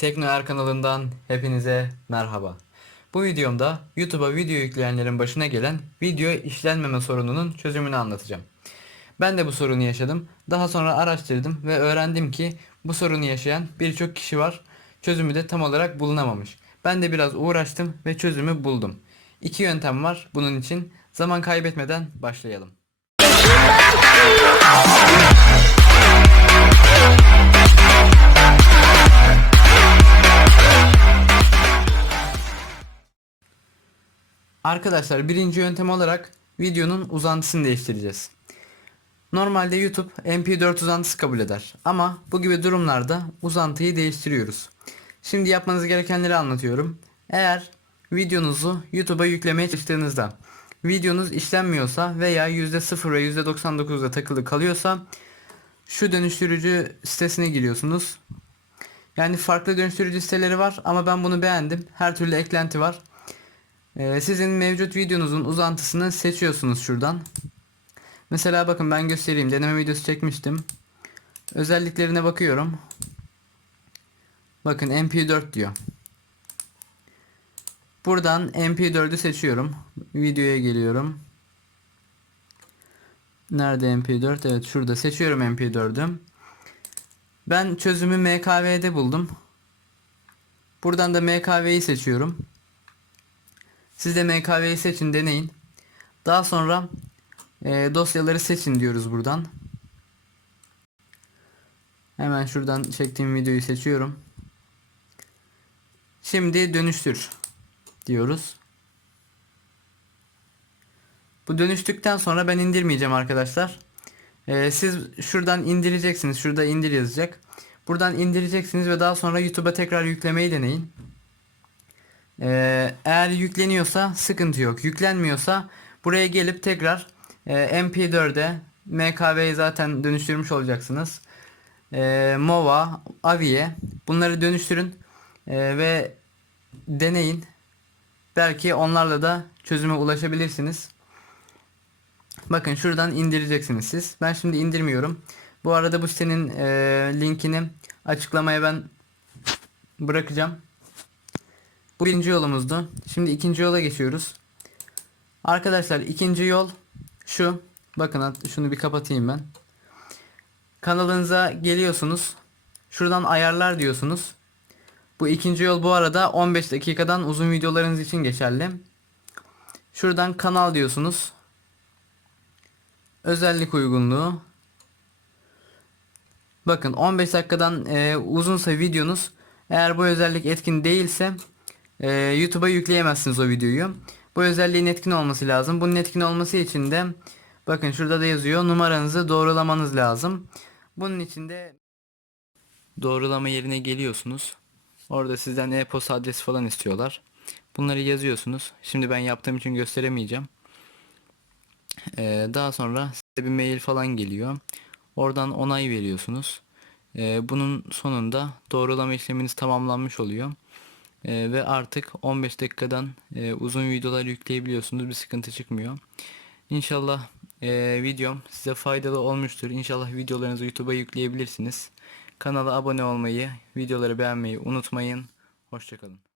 Tekno Er kanalından hepinize merhaba. Bu videomda YouTube'a video yükleyenlerin başına gelen video işlenmeme sorununun çözümünü anlatacağım. Ben de bu sorunu yaşadım. Daha sonra araştırdım ve öğrendim ki bu sorunu yaşayan birçok kişi var. Çözümü de tam olarak bulunamamış. Ben de biraz uğraştım ve çözümü buldum. İki yöntem var bunun için. Zaman kaybetmeden başlayalım. Arkadaşlar birinci yöntem olarak videonun uzantısını değiştireceğiz. Normalde YouTube MP4 uzantısı kabul eder ama bu gibi durumlarda uzantıyı değiştiriyoruz. Şimdi yapmanız gerekenleri anlatıyorum. Eğer videonuzu YouTube'a yüklemeye çalıştığınızda videonuz işlenmiyorsa veya %0 ve %99'da takılı kalıyorsa şu dönüştürücü sitesine giriyorsunuz. Yani farklı dönüştürücü siteleri var ama ben bunu beğendim. Her türlü eklenti var. Ee, sizin mevcut videonuzun uzantısını seçiyorsunuz şuradan. Mesela bakın ben göstereyim. Deneme videosu çekmiştim. Özelliklerine bakıyorum. Bakın MP4 diyor. Buradan MP4'ü seçiyorum. Videoya geliyorum. Nerede MP4? Evet şurada seçiyorum MP4'ü. Ben çözümü MKV'de buldum. Buradan da MKV'yi seçiyorum. Siz de MKV'yi seçin deneyin. Daha sonra e, dosyaları seçin diyoruz buradan. Hemen şuradan çektiğim videoyu seçiyorum. Şimdi dönüştür diyoruz. Bu dönüştükten sonra ben indirmeyeceğim arkadaşlar. E, siz şuradan indireceksiniz. Şurada indir yazacak. Buradan indireceksiniz ve daha sonra YouTube'a tekrar yüklemeyi deneyin. Ee, eğer yükleniyorsa sıkıntı yok. Yüklenmiyorsa buraya gelip tekrar e, MP4'e MKV'yi zaten dönüştürmüş olacaksınız. E, MOVA, Avi'ye bunları dönüştürün e, ve deneyin. Belki onlarla da çözüme ulaşabilirsiniz. Bakın şuradan indireceksiniz siz. Ben şimdi indirmiyorum. Bu arada bu sitenin e, linkini açıklamaya ben bırakacağım. Bu birinci yolumuzdu. Şimdi ikinci yola geçiyoruz. Arkadaşlar ikinci yol şu. Bakın şunu bir kapatayım ben. Kanalınıza geliyorsunuz. Şuradan ayarlar diyorsunuz. Bu ikinci yol bu arada 15 dakikadan uzun videolarınız için geçerli. Şuradan kanal diyorsunuz. Özellik uygunluğu. Bakın 15 dakikadan e, uzunsa videonuz eğer bu özellik etkin değilse ee, YouTube'a yükleyemezsiniz o videoyu. Bu özelliğin etkin olması lazım. Bunun etkin olması için de bakın şurada da yazıyor numaranızı doğrulamanız lazım. Bunun için de doğrulama yerine geliyorsunuz. Orada sizden e-posta adresi falan istiyorlar. Bunları yazıyorsunuz. Şimdi ben yaptığım için gösteremeyeceğim. Ee, daha sonra size bir mail falan geliyor. Oradan onay veriyorsunuz. Ee, bunun sonunda doğrulama işleminiz tamamlanmış oluyor. Ee, ve artık 15 dakikadan e, uzun videolar yükleyebiliyorsunuz. Bir sıkıntı çıkmıyor. İnşallah e, videom size faydalı olmuştur. İnşallah videolarınızı YouTube'a yükleyebilirsiniz. Kanala abone olmayı, videoları beğenmeyi unutmayın. Hoşçakalın.